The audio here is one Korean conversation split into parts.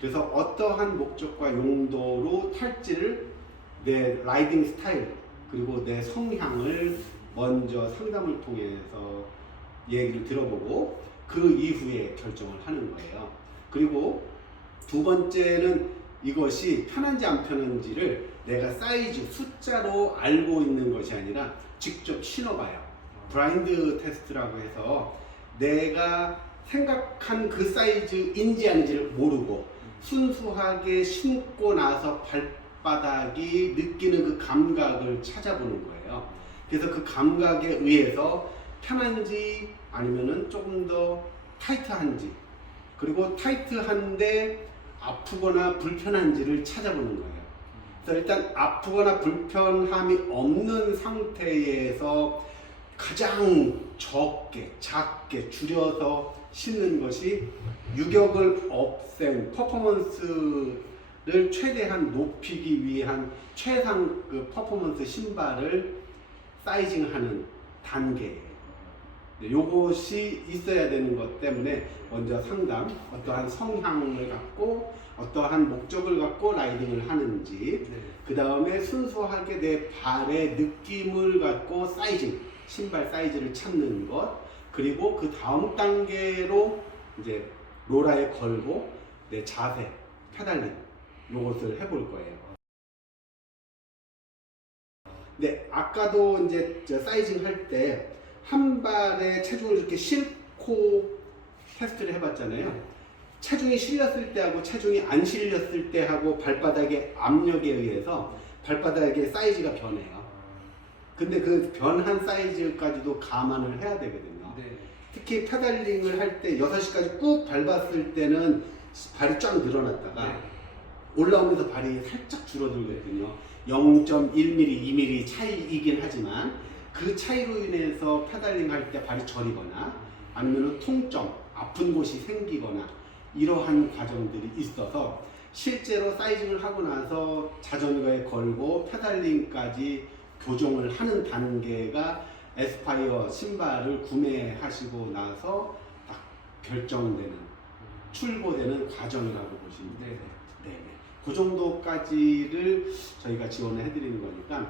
그래서 어떠한 목적과 용도로 탈지를 내 라이딩 스타일 그리고 내 성향을 먼저 상담을 통해서 얘기를 들어보고 그 이후에 결정을 하는 거예요. 그리고 두 번째는 이것이 편한지 안 편한지를 내가 사이즈, 숫자로 알고 있는 것이 아니라 직접 신어봐요. 브라인드 테스트라고 해서 내가 생각한 그 사이즈인지 아닌지를 모르고 순수하게 신고 나서 발바닥이 느끼는 그 감각을 찾아보는 거예요. 그래서 그 감각에 의해서 편한지 아니면은 조금 더 타이트한지, 그리고 타이트한데 아프거나 불편한지를 찾아보는 거예요. 그래서 일단 아프거나 불편함이 없는 상태에서 가장 적게, 작게 줄여서 신는 것이 유격을 없앤 퍼포먼스를 최대한 높이기 위한 최상 그 퍼포먼스 신발을 사이징하는 단계예요. 요것이 있어야 되는 것 때문에 먼저 상담, 어떠한 성향을 갖고 어떠한 목적을 갖고 라이딩을 하는지, 그 다음에 순수하게 내 발의 느낌을 갖고 사이징, 신발 사이즈를 찾는 것, 그리고 그 다음 단계로 이제 로라에 걸고 내 자세, 페달링 요것을 해볼 거예요. 근데 아까도 이제 사이징 할 때 한 발에 체중을 이렇게 싣고 테스트를 해봤잖아요. 체중이 실렸을 때하고 체중이 안 실렸을 때하고 발바닥의 압력에 의해서 발바닥의 사이즈가 변해요. 근데 그 변한 사이즈까지도 감안을 해야 되거든요. 네. 특히 페달링을 할 때 6시까지 꾹 밟았을 때는 발이 쫙 늘어났다가 네. 올라오면서 발이 살짝 줄어들거든요. 0.1mm, 2mm 차이이긴 하지만 그 차이로 인해서 페달링 할 때 발이 저리거나 아니면 통점, 아픈 곳이 생기거나 이러한 과정들이 있어서 실제로 사이징을 하고 나서 자전거에 걸고 페달링까지 교정을 하는 단계가 에스파이어 신발을 구매하시고 나서 딱 결정되는, 출고되는 과정이라고 보시면 돼요. 네네. 그 정도까지를 저희가 지원을 해드리는 거니까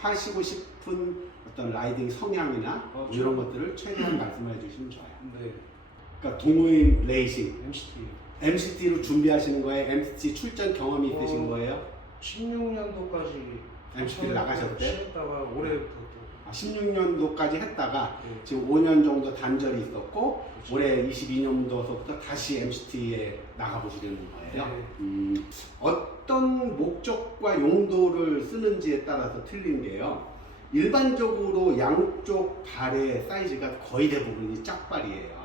하시고 싶은 어떤 라이딩 성향이나 뭐 이런 것들을 최대한 말씀해 주시면 좋아요. 네. 그러니까 동호인 레이싱, MCT. MCT로 준비하시는 거예요? MCT 출전 경험이 있으신 거예요? 16년도까지 MCT를 나가셨대? 쉬었다가 올해부터 또 16년도까지 했다가 네. 지금 5년 정도 단절이 있었고 그렇죠. 올해 22년도서부터 다시 MCT에 나가보시려는 거예요. 네. 어떤 목적과 용도를 쓰는지에 따라서 틀린 게요. 일반적으로 양쪽 발의 사이즈가 거의 대부분이 짝발이에요.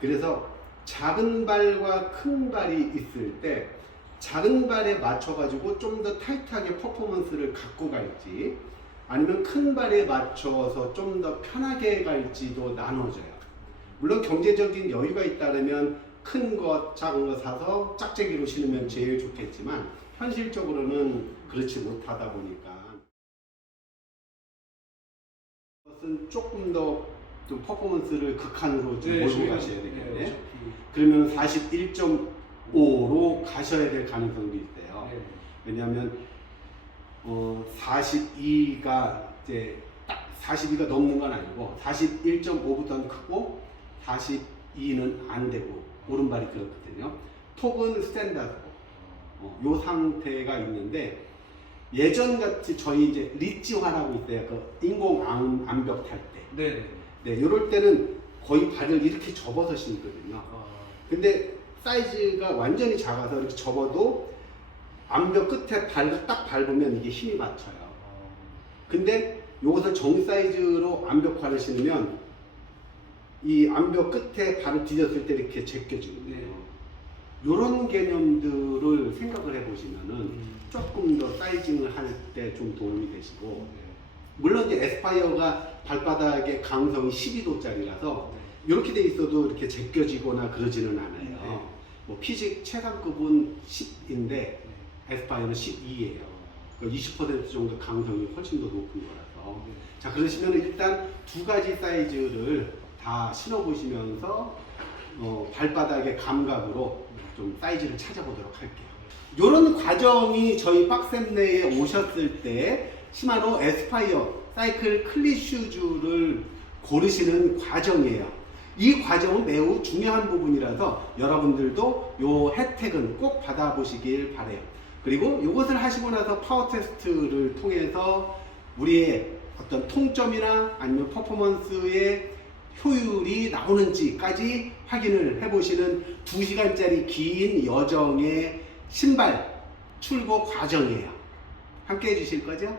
그래서 작은 발과 큰 발이 있을 때 작은 발에 맞춰가지고 좀 더 타이트하게 퍼포먼스를 갖고 갈지 아니면 큰 발에 맞춰서 좀 더 편하게 갈지도 나눠져요. 물론 경제적인 여유가 있다면 큰 것, 작은 것 사서 짝재기로 신으면 제일 좋겠지만 현실적으로는 그렇지 못하다 보니까 그것은 조금 더 좀 퍼포먼스를 극한으로 좀 몰고 가셔야 되겠네. 네, 그러면 41.5로 가셔야 될 가능성도 있대요. 네. 왜냐하면 42가 이제 딱 42가 넘는 건 아니고 41.5부터는 크고 42는 안 되고 오른발이 그렇거든요. 톱은 스탠다드고 요 상태가 있는데 예전같이 저희 이제 리치화라고 있대요. 그 인공 암벽 탈 때. 네. 네, 이럴 때는 거의 발을 이렇게 접어서 신거든요. 근데 사이즈가 완전히 작아서 이렇게 접어도 암벽 끝에 발을 딱 밟으면 이게 힘이 맞춰요. 근데 이것을 정 사이즈로 암벽화를 신으면 이 암벽 끝에 발을 디뎠을 때 이렇게 제껴지거든요. 이런 개념들을 생각을 해보시면은 조금 더 사이징을 할 때 좀 도움이 되시고, 물론 이제 에스파이어가 발바닥의 강성이 12도짜리라서 이렇게 돼 있어도 이렇게 제껴지거나 그러지는 않아요. 뭐 피직 최상급은 10인데 에스파이어는 12예요. 20% 정도 강성이 훨씬 더 높은 거라서. 자, 그러시면 일단 두 가지 사이즈를 다 신어보시면서 발바닥의 감각으로 좀 사이즈를 찾아보도록 할게요. 이런 과정이 저희 박샘 내에 오셨을 때 시마노 에스파이어 사이클 클릿 슈즈를 고르시는 과정이에요. 이 과정은 매우 중요한 부분이라서 여러분들도 이 혜택은 꼭 받아보시길 바래요. 그리고 이것을 하시고 나서 파워 테스트를 통해서 우리의 어떤 통점이나 아니면 퍼포먼스의 효율이 나오는지까지 확인을 해보시는 2시간짜리 긴 여정의 신발 출고 과정이에요. 함께 해주실 거죠?